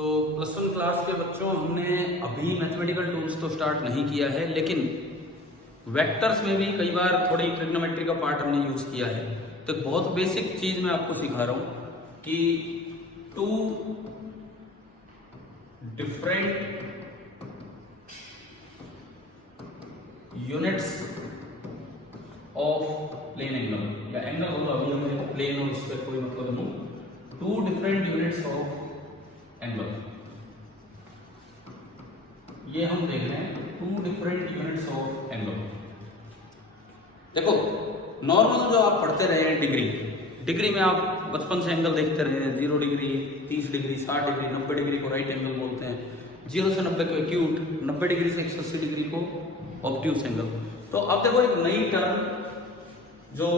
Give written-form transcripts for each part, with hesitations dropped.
तो plus one class के बच्चों, हमने अभी मैथमेटिकल टूल्स तो स्टार्ट नहीं किया है, लेकिन वेक्टर्स में भी कई बार थोड़ी ट्रिग्नोमेट्री का पार्ट हमने यूज किया है। तो बहुत बेसिक चीज मैं आपको सिखा रहा हूं कि two different units of plane angle या एंगल होगा, अभी हमें प्लेन और उससे कोई मतलब नहीं, two different units of angle, ये हम देख रहे हैं two different units of angle. देखो नॉर्मल जो आप पढ़ते रहे हैं डिग्री में आप बचपन से एंगल देखते रहे हैं, 0 डिग्री, 30 डिग्री, 60 डिग्री, 90 डिग्री को राइट एंगल बोलते हैं, 0 से 90 को एक्यूट, 90 डिग्री से 180 डिग्री को ऑब्ट्यूस एंगल। तो अब देखो एक नई टर्म जो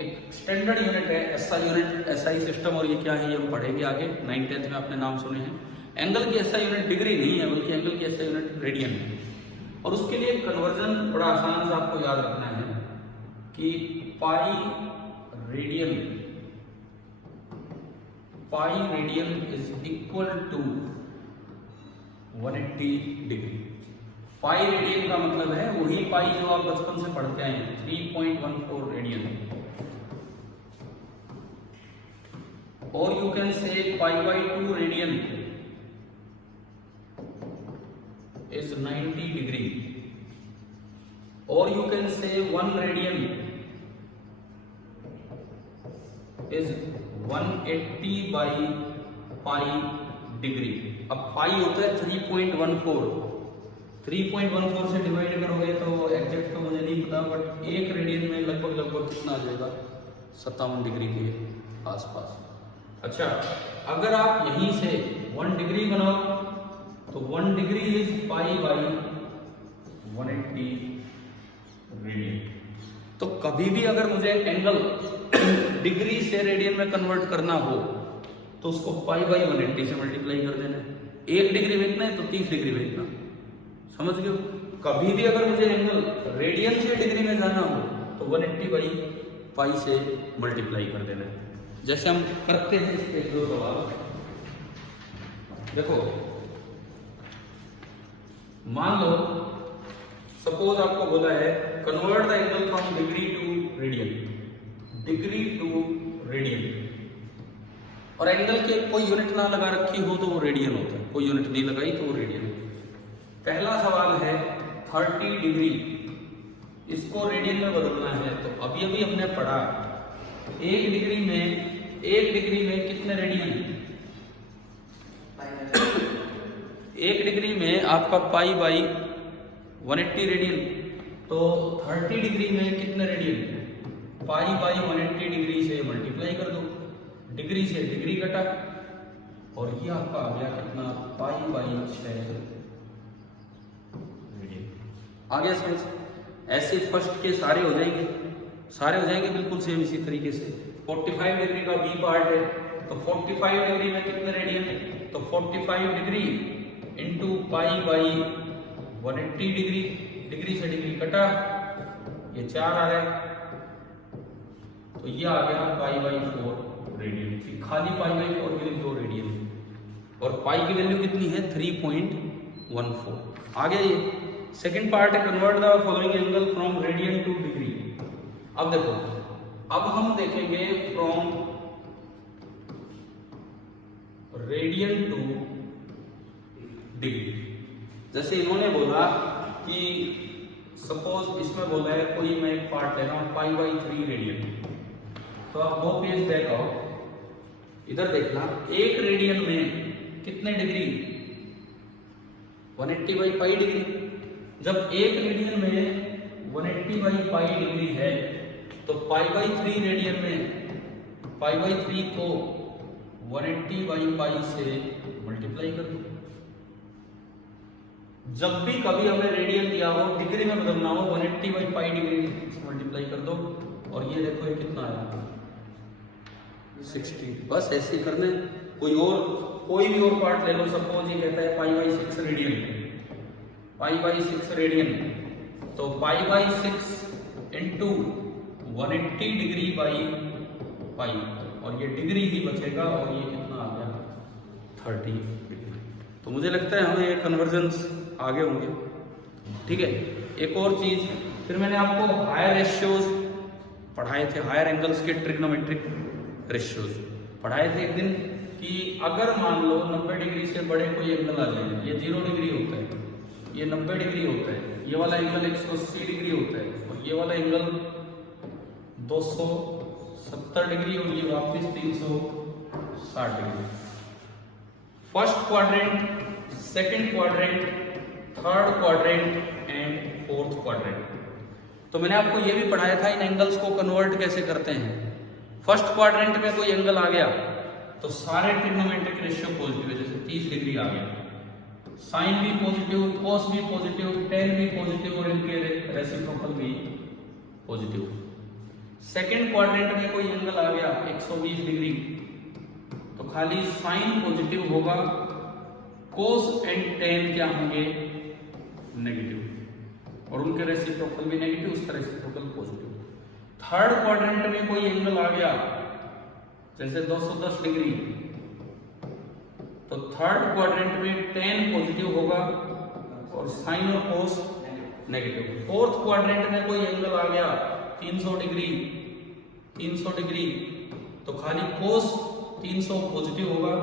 एक स्टैंडर्ड यूनिट है, एसआई यूनिट, एसआई सिस्टम, और ये क्या है ये हम पढ़ेंगे आगे। 9th-10th में आपने नाम सुने हैं। एंगल की एसआई यूनिट डिग्री नहीं है, बल्कि एंगल की एसआई यूनिट रेडियन है। और उसके लिए कन्वर्जन बड़ा आसान सा आपको याद रखना है कि pi radian is equal to 180 degree. Pi radian का मतलब है वही पाई जो आप बचपन से पढ़ते आए हैं, 3.14 रेडियन। और you can say π/2 radian is 90 degree, or you can say 1 radian is 180 by pi degree। अब पाई होता है 3.14, 3.14 से डिवाइड करोगे तो एग्जैक्ट तो मुझे नहीं पता, बट एक रेडियन में लगभग कितना आ जाएगा, 57 डिग्री के आसपास। अच्छा, अगर आप यहीं से 1 डिग्री बनाओ तो 1 degree is pi by 180 radian. तो कभी भी अगर मुझे एंगल डिग्री से रेडियन में कन्वर्ट करना हो तो उसको पाई बाई 180 से मल्टीप्लाई कर देना है। 1 डिग्री भेजना है तो 30 डिग्री भेजना, समझ गए। कभी भी अगर मुझे एंगल रेडियन से डिग्री में जाना हो तो 180 बाई पाई से मल्टीप्लाई कर देना है। जैसे हम करते हैं इसके 2 सवाल। देखो, मान लो सपोज आपको बोला है convert the angle from degree to radian, और एंगल के कोई यूनिट ना लगा रखी हो तो वो रेडियन होता है, कोई यूनिट नहीं लगाई तो वो रेडियन होता है। पहला सवाल है 30 डिग्री, इसको रेडियन में बदलना है। तो अभी हमने पढ़ा 1 डिग्री में कितने रेडियन, 1 डिग्री में आपका पाई बाई 180 रेडियन। तो 30 डिग्री में कितने रेडियन, पाई बाई 180 डिग्री से मल्टीप्लाई कर दो, डिग्री से डिग्री कटा, और ये आपका आ गया कितना, पाई बाई 6 रेडियन। आगे समझ, ऐसे फर्स्ट के सारे हो जाएंगे बिल्कुल सेम इसी तरीके से। 45 डिग्री का बी पार्ट है, तो 45 डिग्री में कितने रेडियन, तो 45 degree into pi by 180 degree, degree से डिग्री कटा, ये 4 आ रहा है, तो ये आ गया पाई बाई 4 रेडियन। खाली पाई बाई 4 के लिए 2 रेडियन, और पाई की वैल्यू कितनी है, 3.14। आगे सेकंड पार्ट है convert the following angle from radian two degree. अब देखो, अब हम देखेंगे फ्रॉम रेडियन टू डिग्री। जैसे इन्होंने बोला कि सपोज इसमें बोला है कोई, मैं एक पार्ट ले रहा हूं π/3 रेडियन, तो आप 2 पेज बैक आओ, इधर देखना 1 रेडियन में कितने डिग्री, 180 बाई पाई डिग्री। जब 1 रेडियन में 180 बाई पाई डिग्री है तो π/3 रेडियन में π/3 को 180 बाई पाई से मल्टीप्लाई कर दो। जब भी कभी हमने रेडियन दिया हो, डिग्री में बदलना हो, 180 बाई पाई डिग्री से मल्टीप्लाई कर दो, और ये देखो ये कितना आया, 60। बस ऐसे ही करने, कोई भी और पार्ट ले लो। सपोज ये कहता है π/6 रेडियन, तो π/6 इंटू 180 डिग्री बाई पाई, और ये डिग्री ही बचेगा, और ये कितना आ गया 30 डिग्री। तो मुझे लगता है हमें ये कन्वर्जन्स आगे होंगे। ठीक है, एक और चीज, फिर मैंने आपको हायर रेशियोज पढ़ाए थे, हायर एंगल्स के ट्रिग्नोमेट्रिक रेशियोज पढ़ाए थे एक दिन, कि अगर मान लो 90 डिग्री से बड़े कोई एंगल आ जाए, ये 0 डिग्री होता है, ये 90 डिग्री होता है, ये वाला एंगल 180 डिग्री होता है, और ये वाला एंगल 270 डिग्री, और ये वापस 360 degree. First quadrant, second quadrant, third quadrant and fourth quadrant. तो मैंने आपको ये भी पढ़ाया था इन एंगल्स को कन्वर्ट कैसे करते हैं। फर्स्ट क्वाड्रेंट में कोई एंगल आ गया तो सारे ट्रिग्नोमेट्रिक रेशियो पॉजिटिव है, जैसे 30 डिग्री आ गया, साइन भी पॉजिटिव, कॉस भी पॉजिटिव, टेन भी पॉजिटिव, और इनके रेसिप्रोकल भी पॉजिटिव। सेकंड क्वाड्रेंट में कोई एंगल आ गया 120 डिग्री, तो खाली साइन पॉजिटिव होगा, कोस एंड टेन क्या होंगे, नेगेटिव, और उनके रेसिप्रोकल भी नेगेटिव, उसका रेसिप्रोकल पॉजिटिव। थर्ड क्वाड्रेंट में कोई एंगल आ गया जैसे 210 डिग्री, तो थर्ड क्वाड्रेंट में टेन पॉजिटिव होगा और साइन और कोस नेगेटिव। फोर्थ क्वाड्रेंट में कोई एंगल आ गया 300 डिग्री, 300 डिग्री, तो खाली कोस 300 पॉजिटिव होगा,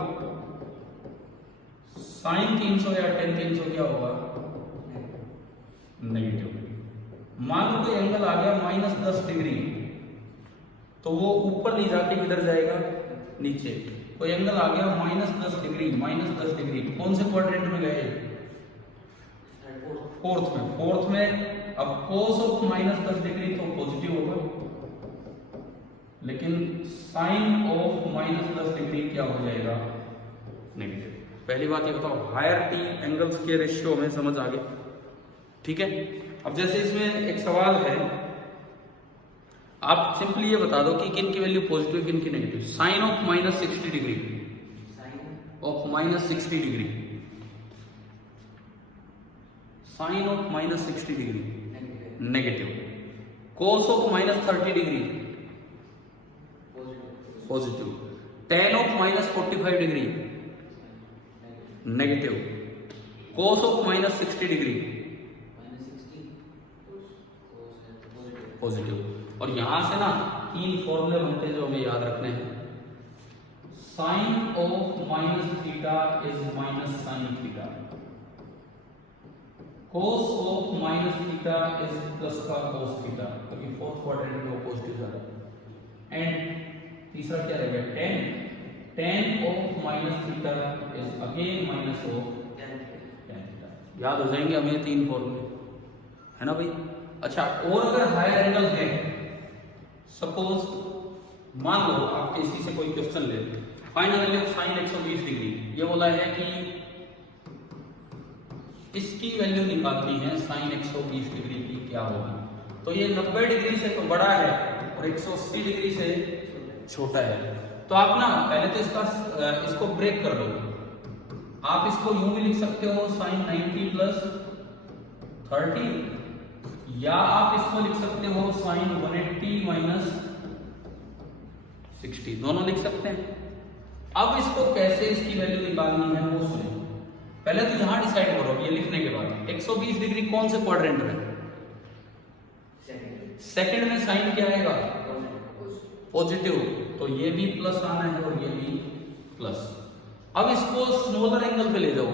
साइन 300 या टेन 300 क्या होगा, नेगेटिव। मान लो कोई एंगल आ गया -10 डिग्री, तो वो ऊपर ले जाके किधर जाएगा, नीचे। कोई एंगल आ गया -10 डिग्री, -10 डिग्री, कौन से क्वाड्रेंट में गए, फोर्थ में। फोर्थ में अब कोस ऑफ -10 डिग्री तो पॉजिटिव होगा, लेकिन साइन ऑफ -10 डिग्री क्या हो जाएगा, नेगेटिव। पहली बात ये बताओ, हायर टी एंगल्स के रेशियो में समझ आ गई। ठीक है, अब जैसे इसमें एक सवाल है, आप सिंपली ये बता दो कि किन की वैल्यू पॉजिटिव किन की negative. Sine of -60 degree, of -60 degree, sine of -60 degree negative, cos of -30 degree positive, tan of -45 degree negative, cos of -60 degree positive. और यहां से ना 3 फॉर्मूले बनते हैं जो हमें याद रखने हैं। Sine of -theta is -sine theta, cos of -theta is plus का कोस थीटा, क्योंकि फोर्थ क्वाड्रेंट में वो पॉजिटिव जा रहा है। एंड तीसरा क्या रहेगा, ten of -theta is again minus of tan theta. याद हो जाएंगे हमें 3 फॉर्मूले, है ना भाई। अच्छा, और अगर हायर एंगल है, सपोज मान लो आपके इसी से कोई क्वेश्चन ले, final value of sine 120 degree, ये बोला है कि इसकी वैल्यू निकालनी है साइन 120 डिग्री की क्या होगी। तो ये 90 डिग्री से तो बड़ा है और 180 डिग्री से छोटा है, तो आप ना पहले तो इसको ब्रेक कर दो। आप इसको यूं भी लिख सकते हो साइन 90 प्लस 30, या आप इसको लिख सकते हो साइन 180 माइनस 60, दोनों लिख सकते हैं। अब इसको कैसे इसकी वैल्यू निकालनी है वो सुनो। पहले तो यहां डिसाइड करो, ये लिखने के बाद 120 डिग्री कौन से क्वाड्रेंट में, सेकंड में साइन क्या आएगा, पॉजिटिव, तो ये भी प्लस आना है और ये भी प्लस। अब इसको स्मॉलर एंगल पे ले जाओ,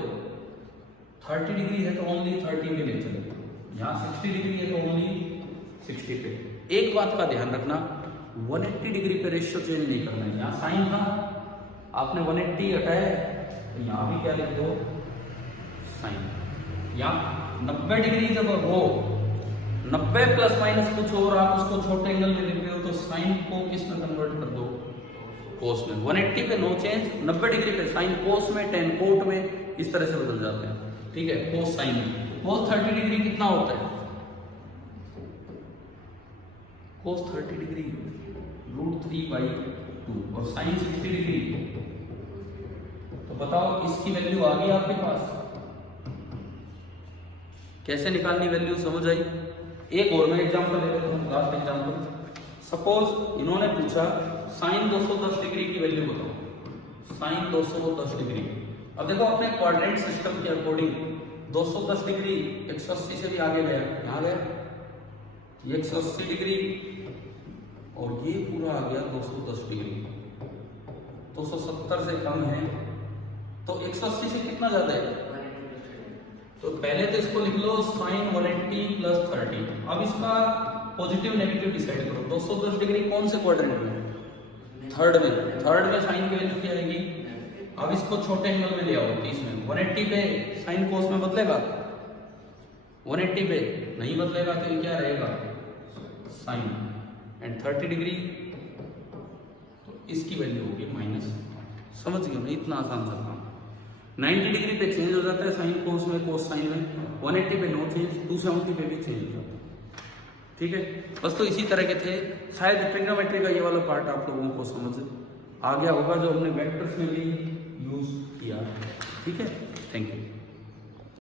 30 डिग्री है तो ओनली 30 पे ले चलो, यहाँ 60 डिग्री है तो ओनली 60 पे। एक बात का ध्यान रखना, 180 डिग्री पे रेशियो चेंज नहीं करना है। यहाँ साइन था, आपने 180 हटाया तो यहाँ भी क्या लिख दो, साइन। यहाँ 90 डिग्री जब हो, 90 प्लस माइनस कुछ और आप उसको छोटे एंगल में लिख रहे हो, तो साइन को किस में कन्वर्ट कर दो, कोस में। 180 पे नो चेंज, 90 डिग्री पे साइन कोस में, टेन कोट में, इस तरह से बदल जाते हैं। ठीक है, कोस साइन में। कोस 30 डिग्री कितना होता है, कोस 30 डिग्री √3/2 और साइन 60 डिग्री। तो बताओ इसकी वैल्यू आ गई आपके पास, कैसे निकालनी वैल्यू, समझ आई। एक और मैं एग्जांपल ले लेता हूं, लास्ट एग्जांपल। सपोज इन्होंने पूछा साइन 210 डिग्री की वैल्यू बताओ, साइन 210 डिग्री। अब देखो अपने क्वाड्रेंट सिस्टम के अकॉर्डिंग 210 डिग्री 180 से भी आगे गया, यहाँ गया ये 180 डिग्री और ये पूरा आ गया 210 डिग्री, 270 से कम है तो 180 से कितना ज्यादा है। तो पहले तो इसको लिख लो sin 180 प्लस 30। अब इसका पॉजिटिव नेगेटिव डिसाइड करो। 210 डिग्री कौन से क्वाड्रेंट में, थर्ड में साइन की वैल्यू क्या आएगी। अब इसको छोटे एंगल में ले आओ 30 में, 180 पे साइन कोस में बदलेगा, 180 पे नहीं बदलेगा तो ये क्या रहेगा साइन, एंड 30 डिग्री तो इसकी वैल्यू होगी माइनस। समझ गए ना, इतना आसान था काम। 90 डिग्री पे चेंज हो जाता है साइन कोस में, कोस साइन में, 180 पे नो चेंज, 270 पे भी चेंज हो जाता है। ठीक है, बस तो इसी तरह के थे। शायद ट्रिग्नोमेट्री का ये वाला पार्ट आप लोगों को समझ आ गया होगा जो हमने वेक्टर्स में भी यूज किया। ठीक है।